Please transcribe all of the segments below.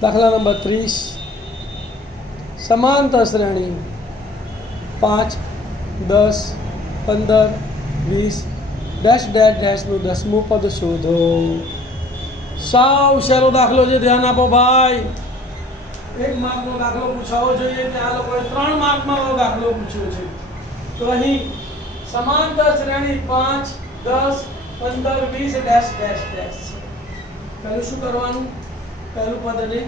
દાખલા નંબર ત્રીસ. સમાંતર શ્રેણી પાંચ, દસ, પંદર, વીસ, ડેશ ડેશ ડેશનું દસમું પદ શોધો. સાવ સહેલો દાખલો છે, ધ્યાન આપો ભાઈ. એક માર્કનો દાખલો પૂછાવો જોઈએ કે આ લોકોએ ત્રણ માર્કમાં દાખલો પૂછ્યો છે. તો અહીં સમાંતર શ્રેણી પાંચ, દસ, પંદર, વીસ, ડેશ ડેશ ડેશ છે. શું કરવાનું? પહેલું પદ અને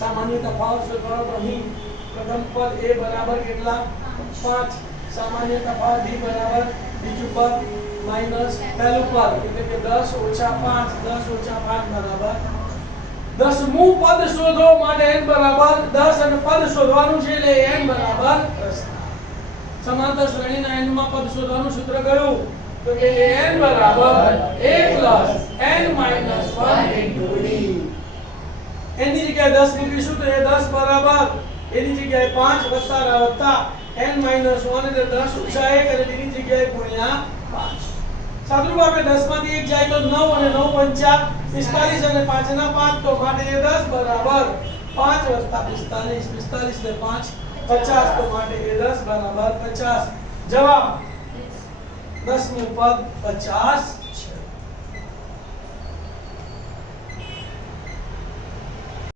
સામાન્ય તફાવત શોધવાનો અહીં પ્રથમ પદ એ બરાબર કેટલા? પાંચ. સામાન્ય તફાવત બી બરાબર. બીજું પદ માઇનસ પહેલું પદ, એટલે કે દસ ઓછા પાંચ, દસ ઓછા પાંચ બરાબર. દસમું પદ શોધો માટે n બરાબર દસ અને પદ શોધવાનું છે એટલે n બરાબર સમાંતર શ્રેણીના n પદ શોધવાનું સૂત્ર કયું? તો કે n બરાબર એ n n ની જગ્યાએ 10 મૂકીશું તો એ 10 બરાબર. એની જગ્યાએ 5 વત્તા વત્તા. n 1 એટલે 10 ઓછા 1 અને એની જગ્યાએ ગુણ્યા 5 સાદુરૂપ આપણે 10 માંથી 1 જાય તો 9 અને 9 પંચા 45 અને 5 ના 5 તો માટે એ 10 બરાબર. 5 વત્તા 45 45 ને 5 50 તો માટે એ 10 બરાબર 50 જવાબ 10 નું પદ 50